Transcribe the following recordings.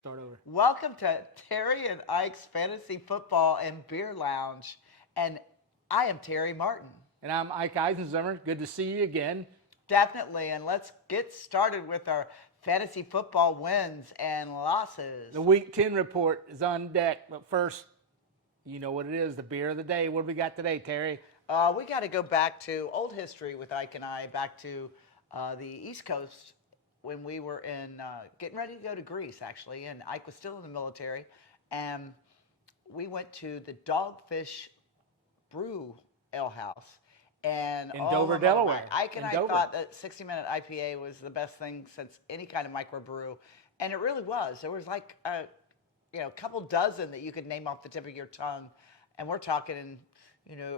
Start over. Welcome to Terry and Ike's Fantasy Football and Beer Lounge. And I am Terry Martin. And I'm Ike Eisenzimmer. Good to see you again. Definitely. And let's get started with our fantasy football wins and losses. The Week 10 report is on deck. But first, you know what it is, the beer of the day. What do we got today, Terry? We got to go back to old history with Ike and I, back to the East Coast when we were getting ready to go to Greece, actually. And Ike was still in the military. And we went to the Dogfish Brew Ale House. And In Dover, Delaware. Ike and In I Dover. thought that 60-minute IPA was the best thing since any kind of microbrew. And it really was. There was like a couple dozen that you could name off the tip of your tongue. And we're talking in,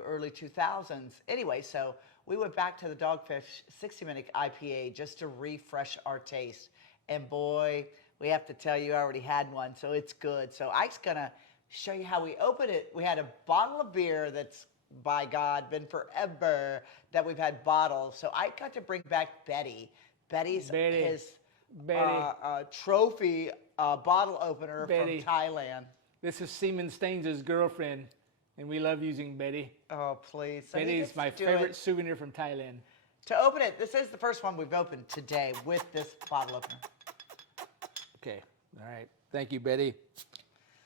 early 2000s. Anyway, so we went back to the Dogfish 60-minute IPA just to refresh our taste. And boy, we have to tell you, I already had one, so it's good. So Ike's going to show you how we open it. We had a bottle of beer that's, by God, been forever that we've had bottles. So I got to bring back Betty. Betty's his trophy bottle opener from Thailand. This is Seaman Staines' girlfriend, and we love using Betty. Oh, please. So Betty is my favorite souvenir from Thailand. To open it, this is the first one we've opened today with this bottle opener. Okay. All right. Thank you, Betty.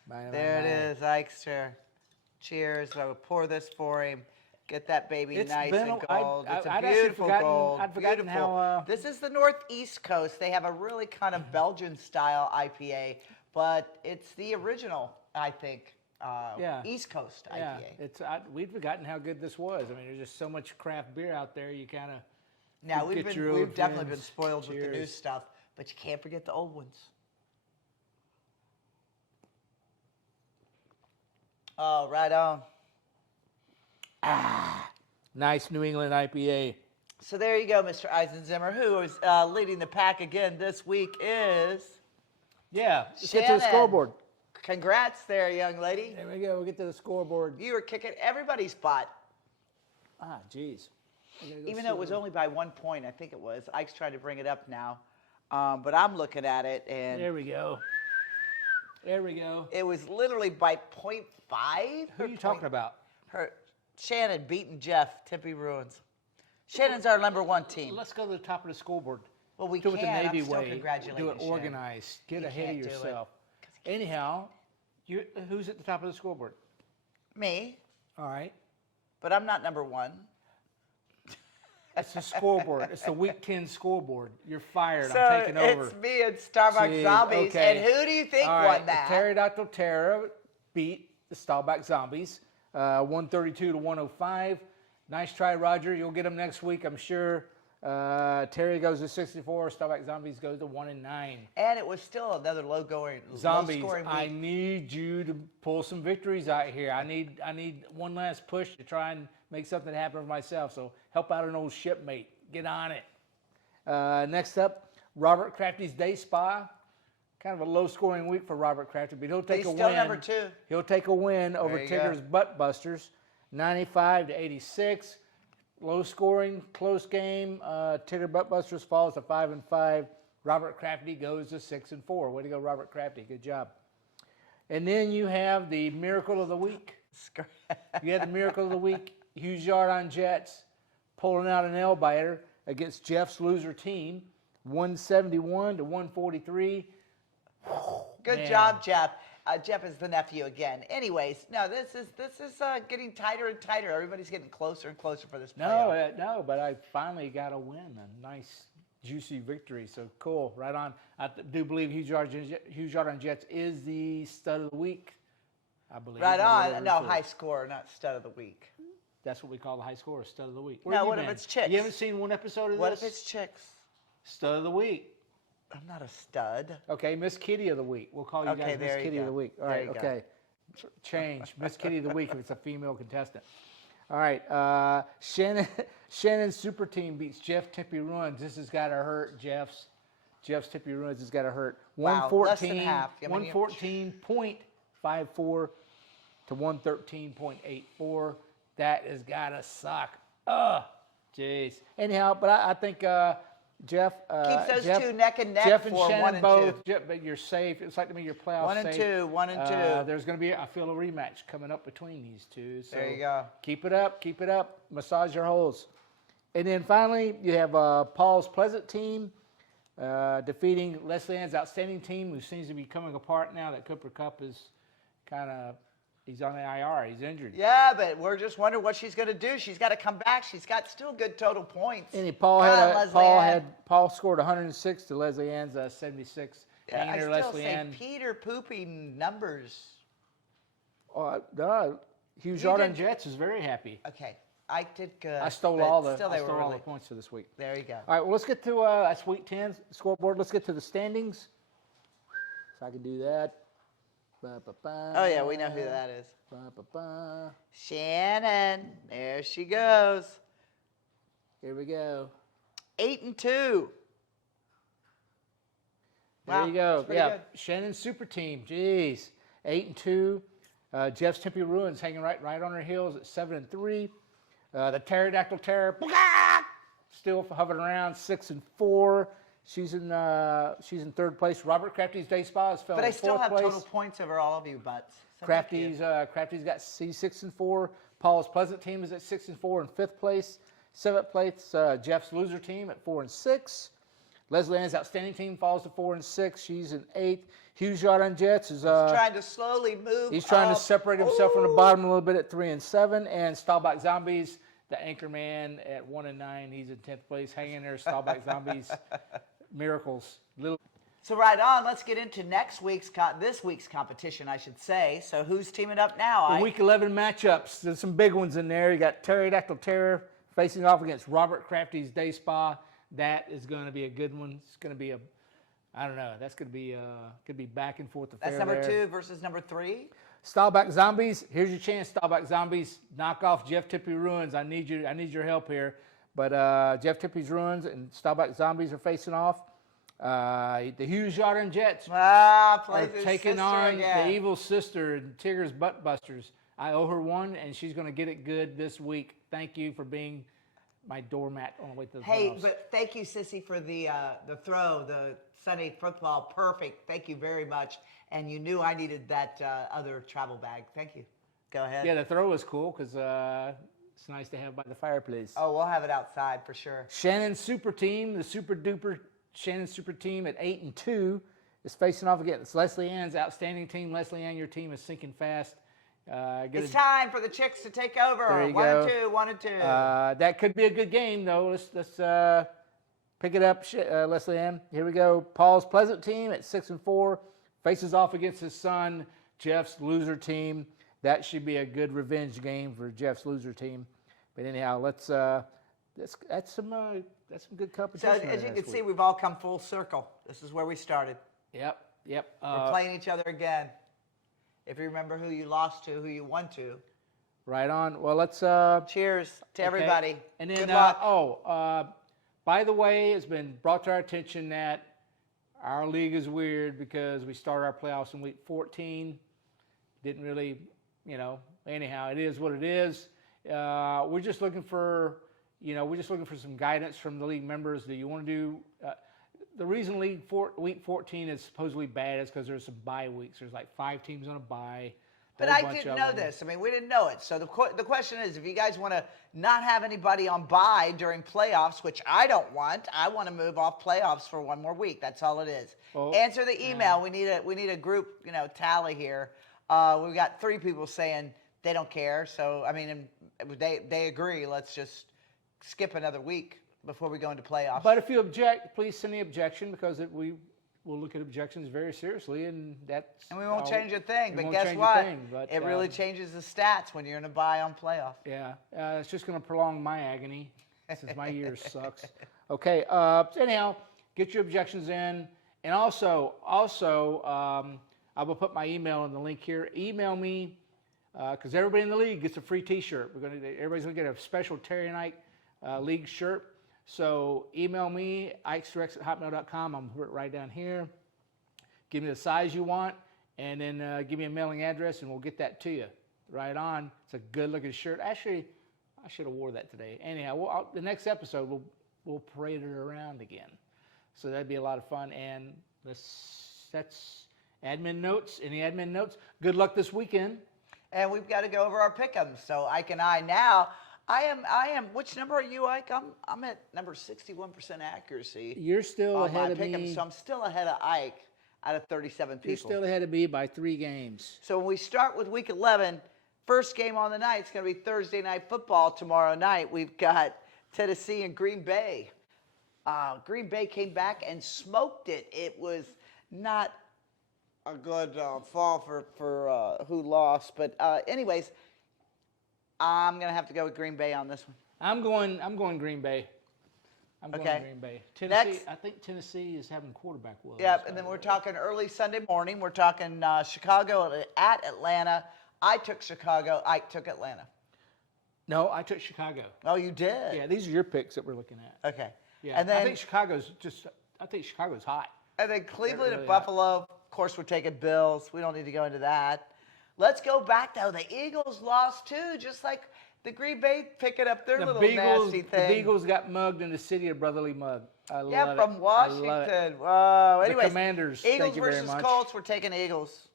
Bye, there it is, Ike's chair. Cheers. I will pour this for him. Get that baby nice and gold. It's a beautiful gold. I'd forgotten how... This is the Northeast Coast. They have a really kind of Belgian-style IPA, but it's the original, I think, East Coast IPA. Yeah, we'd forgotten how good this was. I mean, there's just so much craft beer out there. You kind of... Now, we've definitely been spoiled with the new stuff, but you can't forget the old ones. Oh, right on. Nice New England IPA. So there you go, Mr. Eisenzimmer. Who is leading the pack again this week is... Yeah, let's get to the scoreboard. Congrats there, young lady. There we go. We'll get to the scoreboard. You were kicking everybody's butt. Ah, geez. Even though it was only by 1 point, I think it was. Ike's trying to bring it up now. But I'm looking at it, and... There we go. There we go. It was literally by 0.5. Who are you talking about? Shannon beating Jeff, Tempe Ruins. Shannon's our #1 team. Let's go to the top of the scoreboard. Well, we do it the Navy I'm still way. Congratulating Do it Shannon. organized. Get ahead of yourself. Anyhow, who's at the top of the scoreboard? Me. All right. But I'm not #1. It's the scoreboard. It's the Week 10 scoreboard. You're fired. I'm taking over. It's me and Starbucks Zombies. Okay. And who do you think won that? Pterodactyl Terror beat the Staubach Zombies, 132 to 105. Nice try, Roger. You'll get them next week, I'm sure. Terry goes to 64. Staubach Zombies goes to 1-9. And it was still another low-scoring Zombies, week. I need you to pull some victories out here. I need one last push to try and make something happen for myself. So help out an old shipmate. Get on it. Next up, Robert Crafty's Day Spa. Kind of a low-scoring week for Robert Crafty, but he'll take a win. He's still #2. He'll take a win over Tigger's Butt Busters, 95 to 86. Low scoring, close game. Tigger Butt Busters falls to 5-5. Robert Crafty goes to 6-4. Way to go, Robert Crafty. Good job. And then you have the Miracle of the Week. You have the Miracle of the Week. Huge yard on Jets, pulling out an L-biter against Jeff's loser team, 171 to 143. Good job, Jeff. Jeff is the nephew again. Anyways, no, this is getting tighter and tighter. Everybody's getting closer and closer for this playoff. No, but I finally got a win, a nice, juicy victory. So cool, right on. I do believe Huge Yard on Jets is the stud of the week. I believe. Right on. No, high score, not stud of the week. That's what we call the high score, stud of the week. Now, what if it's chicks? You haven't seen one episode of this? What if it's chicks? Stud of the week. I'm not a stud. Okay, Miss Kitty of the Week. We'll call you guys Miss Kitty of the Week. All right, okay. Change. Miss Kitty of the Week if it's a female contestant. All right, Shannon's super team beats Jeff Tempe Ruins. This has got to hurt Jeff's Tempe Ruins has got to hurt. 114, less than half. 114.54 to 113.84. That has got to suck. Jeez. Anyhow, but I think Jeff. Keeps those Jeff, two neck and neck Jeff and for Shannon 1 and both. 2. Jeff, but you're safe. It's like to me, your playoff 1 and safe. 2, 1 and 2. There's going to be, I feel, a rematch coming up between these two. So There you go. Keep it up. Keep it up. Massage your holes. And then finally, you have Paul's Pleasant team defeating Leslie Ann's outstanding team, who seems to be coming apart now that Cooper Kupp is kind of, he's on the IR. He's injured. Yeah, but we're just wondering what she's going to do. She's got to come back. She's got still good total points. And Paul scored 106 to Leslie Ann's 76. Yeah, hanging I there, still Leslie say Ann. Peter pooping numbers. Hugh Jordan Jets is very happy. Okay, I did good. I stole but all the still they were all really- the points for this week. There you go. All right, well, let's get to that's week 10 scoreboard. Let's get to the standings. So I can do that. Oh yeah, we know who that is. Ba-ba-ba. Shannon. There she goes. Here we go. 8 and 2. There Wow, you go. that's pretty Yeah, good. Shannon's super team. Jeez, 8 and 2. Jeff's Tempe Ruins hanging right on her heels at 7 and 3. The Pterodactyl Terror still hovering around 6 and 4. She's in third place. Robert Crafty's Day Spa has fell But in I still fourth have place. total points over all of you butts. So thank you. Crafty's got C6 and 4. Paul's Pleasant team is at 6 and 4 in fifth place. Seventh place, Jeff's Loser team at 4 and 6. Leslie Ann's Outstanding team falls to 4 and 6. She's in eighth. Hughes Jordan Jets is trying to slowly move. he's trying up. to separate himself from the bottom a little bit at 3 and 7. And Staubach Zombies, the anchor man, at 1 and 9. He's in 10th place. Hang in there, Staubach Zombies. Miracles. So right on, let's get into this week's competition, I should say. So who's teaming up now? The Week 11 matchups. There's some big ones in there. You got Pterodactyl Terror facing off against Robert Crafty's Day Spa. That is going to be a good one. It's going to be I don't know. That's going to be could be back and forth. That's number 2 versus number 3. Staubach Zombies. Here's your chance, Staubach Zombies. Knock off Jeff Tippy Ruins. I need your help here. But Jeff Tippy's Ruins and Staubach Zombies are facing off. The Hughes Jordan Jets are taking on the evil sister, Tigger's Butt Busters. I owe her one, and she's going to get it good this week. Thank you for being my doormat on the way to the playoffs. But thank you, Sissy, for the throw, the Sunday football. Perfect. Thank you very much. And you knew I needed that other travel bag. Thank you. Go ahead. Yeah, the throw is cool because it's nice to have by the fireplace. Oh, we'll have it outside for sure. Shannon's super team, the super duper Shannon super team at 8 and 2 is facing off against Leslie Ann's outstanding team. Leslie Ann, your team is sinking fast. It's time for the chicks to take over. There you 1 go. and 2, 1 and 2. That could be a good game, though. Let's pick it up, Leslie Ann. Here we go. Paul's Pleasant team at 6 and 4 faces off against his son, Jeff's Loser team. That should be a good revenge game for Jeff's Loser team. But anyhow, that's some good So competition. as you can see, we've all come full circle. This is where we started. Yep. We're playing each other again. If you remember who you lost to, who you won to. Right on. Well, let's. Cheers to everybody. And then, good luck. By the way, it's been brought to our attention that our league is weird because we started our playoffs in week 14. Didn't really, anyhow, it is what it is. We're just looking for, some guidance from the league members. Do you want to do? The reason week 14 is supposedly bad is because there's some bye weeks. There's like 5 teams on a bye. But I didn't know this. I mean, we didn't know it. So the question is, if you guys want to not have anybody on bye during playoffs, which I don't want, I want to move off playoffs for 1 more week. That's all it is. Answer the email. We need a group, tally here. We've got 3 people saying they don't care. So I mean, they agree. Let's just skip another week before we go into playoffs. But if you object, please send the objection because we will look at objections very seriously, and we won't change a thing. But guess change a what? thing, but, it really changes the stats when you're in a bye on playoff. Yeah, it's just going to prolong my agony since my year sucks. Okay. Anyhow, get your objections in, and also, I will put my email in the link here. Email me because everybody in the league gets a free T-shirt. Everybody's going to get a special Terry Night League shirt. So email me, ikesrex@hotmail.com. I'm put it right down here. Give me the size you want, and then give me a mailing address, and we'll get that to you. Right on. It's a good-looking shirt. Actually, I should have wore that today. Anyhow, the next episode, we'll parade it around again. So that'd be a lot of fun. And that's admin notes. Any admin notes? Good luck this weekend. And we've got to go over our pick'ems. So Ike and I now, I am. Which number are you, Ike? I'm at number 61% accuracy. You're still on ahead my of pick'em, me. so I'm still ahead of Ike out of 37 people. You're still ahead of me by 3 games. So when we start with week 11, first game on the night, it's going to be Thursday night football tomorrow night. We've got Tennessee and Green Bay. Green Bay came back and smoked it. It was not a good fall for who lost. But anyways, I'm going to have to go with Green Bay on this one. I'm going Green Bay. I'm going Green Bay. Tennessee. Next. I think Tennessee is having quarterback woes. Yep, and then we're talking early Sunday morning. We're talking Chicago at Atlanta. I took Chicago. Ike took Atlanta. No, I took Chicago. Oh, you did? Yeah, these are your picks that we're looking at. Okay. Yeah, And then, I think Chicago's hot. And then Cleveland really and Buffalo. Of course, we're taking Bills. We don't need to go into that. Let's go back, though. The Eagles lost, too, just like the Green Bay picking up their little nasty thing. The Eagles got mugged in the city of brotherly mug. I love it. from I Washington. love it. Whoa. Anyways, The Commanders. Eagles Thank you very versus much. Colts. We're taking Eagles.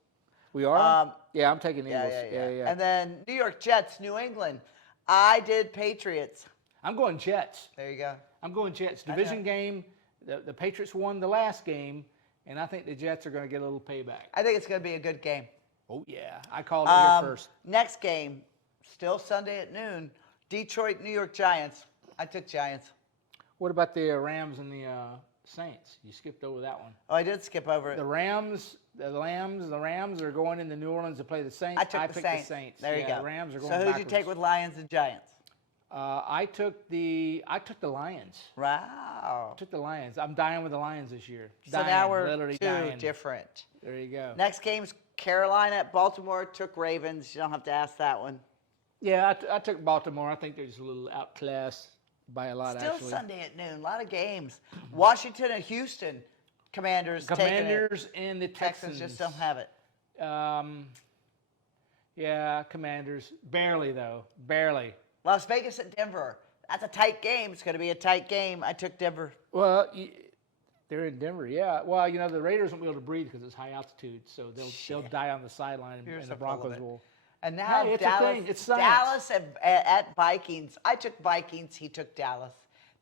We are? Yeah, I'm taking Eagles. Yeah. And then New York Jets, New England. I did Patriots. I'm going Jets. There you go. I'm going Jets. Division game. The Patriots won the last game, and I think the Jets are going to get a little payback. I think it's going to be a good game. Oh, yeah. I called it here first. Next game, still Sunday at noon, Detroit, New York Giants. I took Giants. What about the Rams and the Saints? You skipped over that one. Oh, I did skip over it. The Rams are going into New Orleans to play the Saints. I took the picked Saints. the Saints. There you go. The Rams are going So who'd backwards. you take with Lions and Giants? I took the Lions. Wow. Took the Lions. I'm dying with the Lions this year. So now we're literally two dying. different. There you go. Next game's Carolina at Baltimore. Took Ravens. You don't have to ask that one. Yeah, I took Baltimore. I think they're just a little outclassed by a lot, Still actually. Sunday at noon. A lot of games. Washington and Houston. Commanders taking it. Commanders and the Texans just don't have it. Yeah, Commanders. Barely, though. Barely. Las Vegas at Denver. That's a tight game. It's going to be a tight game. I took Denver. Well, they're in Denver, yeah. Well, the Raiders won't be able to breathe because it's high altitude, so they'll die on the sideline, You're and so the full of Broncos it. will. And now Hey, it's a Dallas, thing. It's science. Dallas at Vikings. I took Vikings. He took Dallas.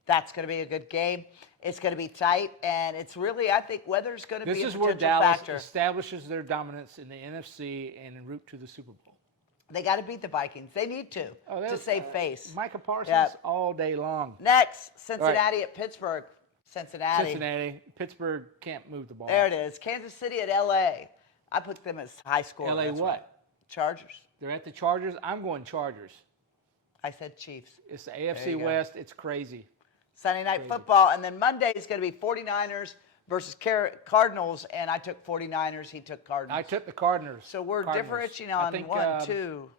That's going to be a good game. It's going to be tight, and it's really, I think, weather's going to be a This is potential where Dallas factor. establishes their dominance in the NFC and en route to the Super Bowl. They got to beat the Vikings. They need to save face. Micah Parsons Yep. all day long. Next, Cincinnati at Pittsburgh. Cincinnati. Pittsburgh can't move the ball. There it is. Kansas City at L.A. I put them as high score. LA That's what? right. Chargers. They're at the Chargers. I'm going Chargers. I said Chiefs. It's the you AFC go. West. It's crazy. Sunday night football, and then Monday is going to be 49ers versus Cardinals, and I took 49ers. He took Cardinals. I took the Cardinals. So we're Cardinals. differentiating I on think, 1, 2.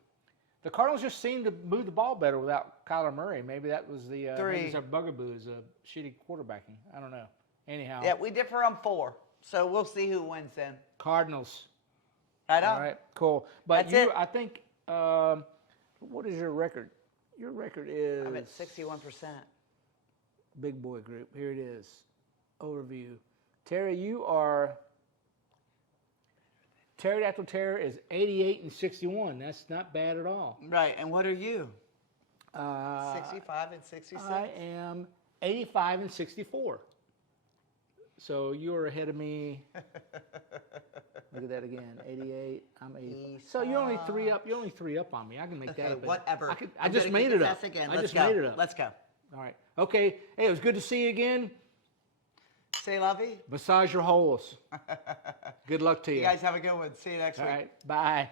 The Cardinals just seem to move the ball better without Kyler Murray. Maybe that was the 3. maybe it's a bugaboo is a shitty quarterbacking. I don't know. Anyhow, Yeah, we differ on 4. So we'll see who wins then. Cardinals. Right on. All right, cool. But That's it. I think, what is your record? Your record is I'm at 61%. Big Boy Group. Here it is. Overview. Terry, you are. Pterodactyl Terror is 88 and 61. That's not bad at all. Right, and what are you? 65 and 66? I am 85 and 64. So you're ahead of me. Look at that again. 88. I'm 85. So you're only 3 up. You're only 3 up on me. I can make that Okay, up. whatever. I I'm just gonna made keep it the up. test again. I Let's just go. made it up. Let's go. All right. Okay. Hey, it was good to see you again. Say la vie. Massage your holes. Good luck to you. You guys have a good one. See you next All week. right. Bye.